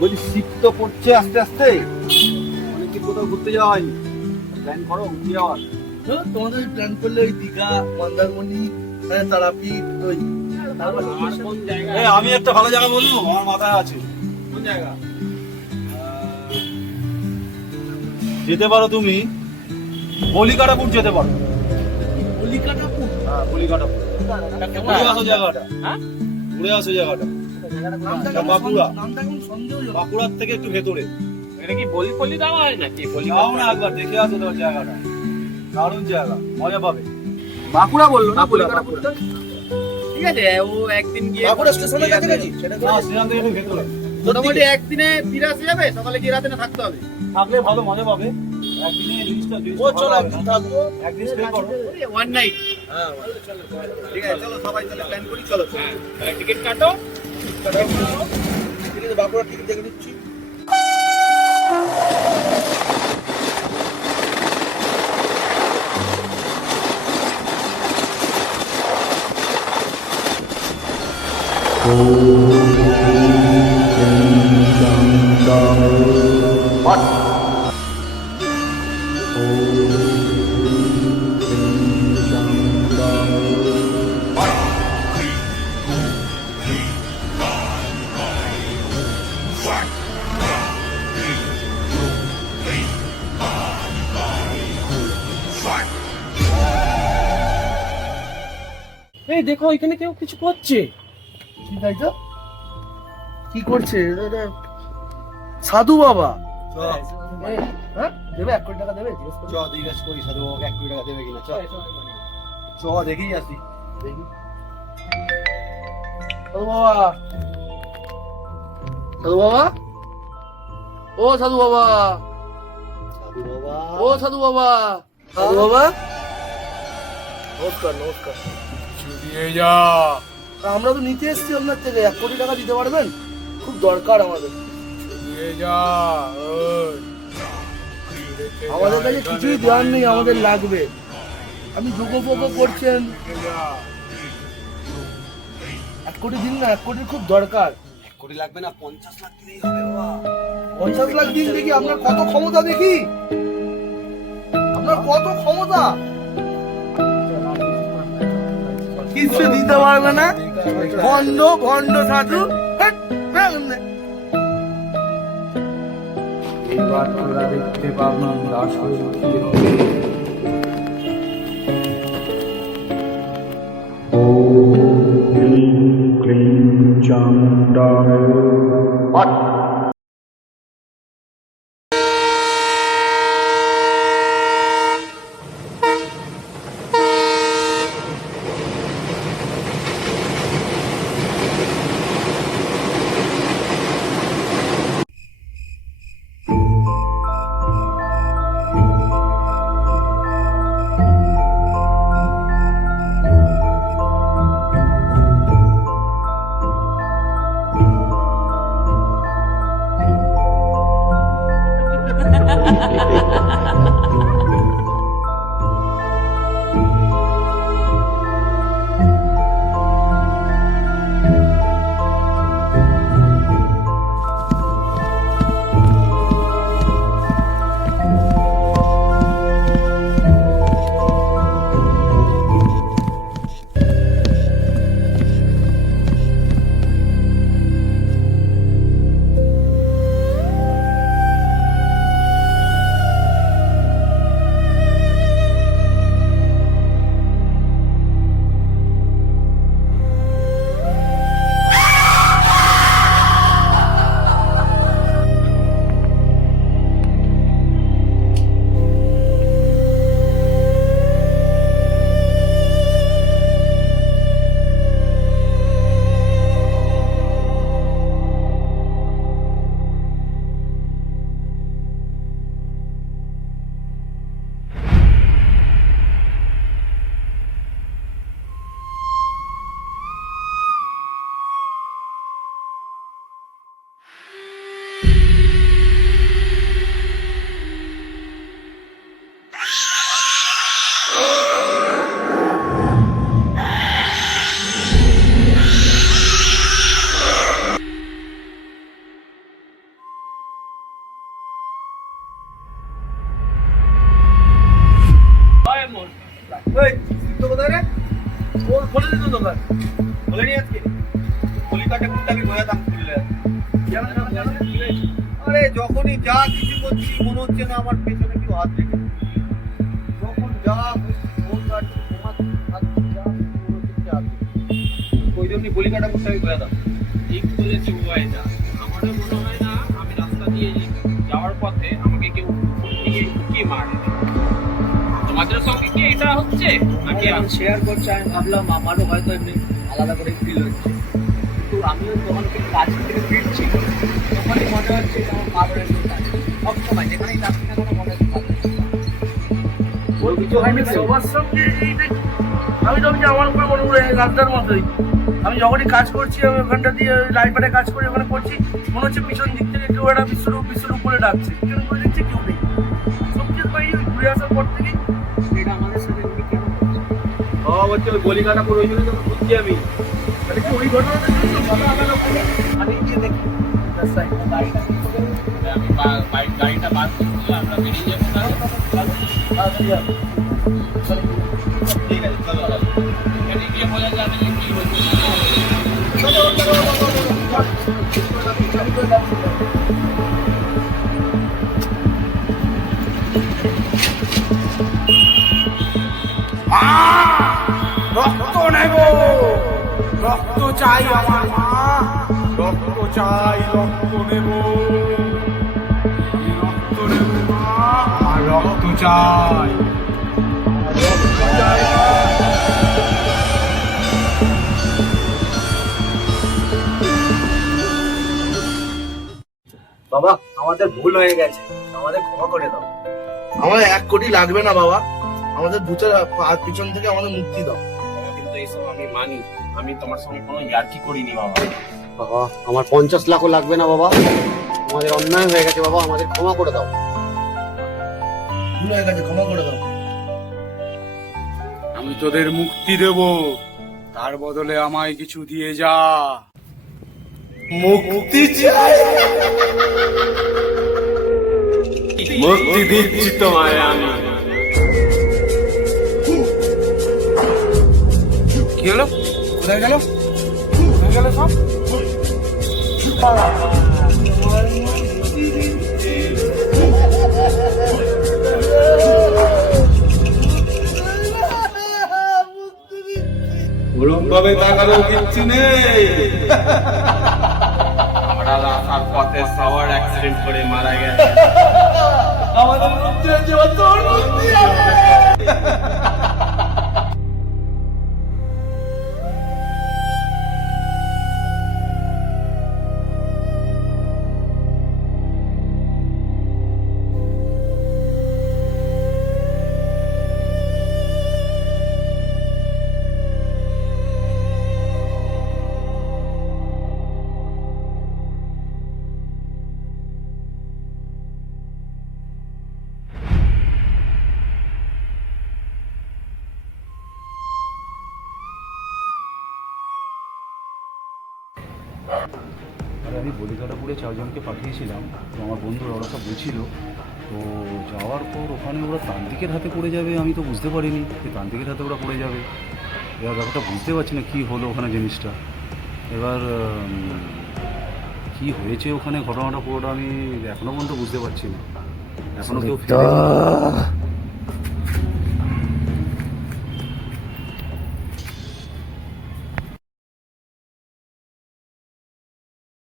বলছি শীত তো পড়ছে আস্তে আস্তে, অনেক কোথাও ঘুরতে যাওয়া হয়নি, প্ল্যান করো ঘুরতে যাওয়ার। তোমাদের প্ল্যান করলে ওই দীঘা, মন্দারমণি, তারাপীঠ, ওই আমি একটা ভালো জায়গা বলবো, আমার মাথায় আছে। কোন জায়গা? যেতে পারো তুমি বলিকাটাপুর, যেতে পারো। কলিকাতাপুর। হ্যাঁ, বলিকাটাপুর ঘুরে আসো জায়গাটা। হ্যাঁ, ঘুরে আসো জায়গাটা। বাঁকুড়া, বাঁকুড়ার থেকে একটু ভেতরে। এটা কি বলি পলি দেওয়া হয় নাকি? যাও না একবার দেখে আসো তোমার জায়গাটা, দারুণ জায়গা, মজা পাবে। বাঁকুড়া বললো না, বলিকাটাপুর। ঠিক আছে, ও একদিন গিয়ে বাঁকুড়া স্টেশনের কাছাকাছি সেটা না, সেখান থেকে একটু ভেতরে। মোটামুটি একদিনে ফিরে আসা যাবে, সকালে গিয়ে রাতে না থাকতে হবে। থাকলে ভালো, মজা পাবে। একদিনে ও চলো একদিন থাকবো, একদিন স্টে করো। One night. হ্যাঁ ঠিক আছে, চলো সবাই তাহলে প্ল্যান করি, চলো। হ্যাঁ, টিকিট কাটো। ঠিক আছে, বাঁকুড়ার টিকিট দেখে দিচ্ছি। এই দেখো, এখানে কেউ কিছু করছে। কি তাই তো? কি করছে এটা? সাধু বাবা। হ্যাঁ, দেবে 1 কোটি টাকা দেবে? জিজ্ঞেস চ জিজ্ঞেস করি সাধু বাবাকে 1 কোটি টাকা দেবে কিনা। চ দেখেই আসি। দেখি। সাধু বাবা, সাধু বাবা, ও সাধু বাবা, সাধু বাবা, ও সাধু বাবা, সাধু বাবা, নমস্কার নমস্কার। আমরা তো নিতে এসেছি আপনার থেকে, 1 কোটি টাকা দিতে পারবেন? খুব দরকার আমাদের। আমাদের কাছে কিছুই দেওয়ার নেই, আমাদের লাগবে। আপনি যোগোপোগো করছেন। 1 কোটি দিন না, 1 কোটির খুব দরকার। 1 কোটি লাগবে না, 50 লাখ দিলেই হবে বাবা। 50 লাখ দিন দেখি, আপনার কত ক্ষমতা দেখি, আপনার কত ক্ষমতা। কিছু দিতে পারবে না, ভণ্ড ভণ্ড সাধু। হ্যাট, হ্যাঁ। এবার তোরা দেখতে পাবি আসল কি হবে। ওম ক্লিং ক্লিং চামুণ্ডায় আমি বোঝাতাম খুললে। আরে যখনই যা কিছু করছি মনে হচ্ছে না আমার পেছনে কেউ হাত রেখে যখন যা ফোন কাটছি তোমার হাত যা মনে হচ্ছে কি হাত ওই জন্যই বলি কাটা করতে আমি বোঝাতাম। ঠিক বলেছে মোবাইলটা। আমারও মনে হয় না আমি রাস্তা দিয়ে যাওয়ার পথে আমাকে কেউ উপর থেকে ঢুকিয়ে মারে। তোমাদের সঙ্গে কি এটা হচ্ছে নাকি আমি শেয়ার করছি, আমি ভাবলাম আমারও হয়তো এমনি আলাদা করে ফিল হচ্ছে, কিন্তু আমিও যখন কাজ থেকে ফিরছি তখনই মনে হচ্ছে যে আমার কারোর একটু কাজ সবসময় যেখানেই যাচ্ছি না কোনো মনে হচ্ছে কাজ ওর কিছু হয়নি সবার সঙ্গে আমি তো ভাবছি আমার উপরে মনে করে রাস্তার মতোই। আমি যখনই কাজ করছি, আমি ওখানটা দিয়ে লাইপারে কাজ করি, ওখানে করছি, মনে হচ্ছে পিছন দিক থেকে কেউ একটা বিশ্বরূপ করে ডাকছে, পিছনে করে দেখছি কেউ নেই। সবচেয়ে পাই ঘুরে আসার পর থেকেই এটা আমাদের সাথে উনি কেন করছে? বাবা বলছে ওই বলি কাটা করে ওই জন্য তো বুঝছি আমি। মানে কি ওই ঘটনাটা জন্য সকালবেলা ওখানে আমি গিয়ে দেখি রাস্তায় গাড়িটা কি করে আমি গাড়িটা বার করছি, আমরা বেরিয়ে যাবো তাড়াতাড়ি যাবে। ঠিক আছে চলো। এখানে গিয়ে বোঝা যাবে যে কি হচ্ছে। রক্ত নেব, রক্ত চাই আমার মা, রক্ত চাই, রক্ত নেব, আমি রক্ত নেব মা, আমার রক্ত চাই। বাবা আমাদের ভুল হয়ে গেছে, আমাদের ক্ষমা করে দাও। আমাদের 1 কোটি লাগবে না বাবা, আমাদের ভূতের হাত পিছন থেকে আমাদের মুক্তি দাও। কিন্তু এইসব আমি মানি, আমি তোমার সঙ্গে কোনো ইয়ার্কি করিনি বাবা। বাবা আমার 50 লাখও লাগবে না বাবা, আমাদের অন্যায় হয়ে গেছে বাবা, আমাদের ক্ষমা করে দাও। ভুল হয়ে গেছে, ক্ষমা করে দাও। আমি তোদের মুক্তি দেব, তার বদলে আমায় কিছু দিয়ে যা। মুক্তি চাই, মুক্তি দিচ্ছি তোমায় আমি। কি হলো? কোথায় গেল? কোথায় গেল সব? ওরকম ভাবে তাকালেও কিচ্ছু নেই। আমরা আসার পথে সবার অ্যাক্সিডেন্ট করে মারা গেছে। আমাদের মুক্তি হচ্ছে, তোর মুক্তি হবে। আর আমি বলিকাটাপুরে 4 জনকে পাঠিয়েছিলাম, তো আমার বন্ধুরা ওরা সব বলছিল, তো যাওয়ার পর ওখানে ওরা তান্ত্রিকের হাতে পড়ে যাবে, আমি তো বুঝতে পারিনি যে তান্ত্রিকের হাতে ওরা পড়ে যাবে। এবার ব্যাপারটা বুঝতে পারছি না কী হলো ওখানে জিনিসটা। এবার কি হয়েছে ওখানে ঘটনাটা পুরোটা আমি এখনও পর্যন্ত বুঝতে পারছি না। এখনও কেউ ফিরে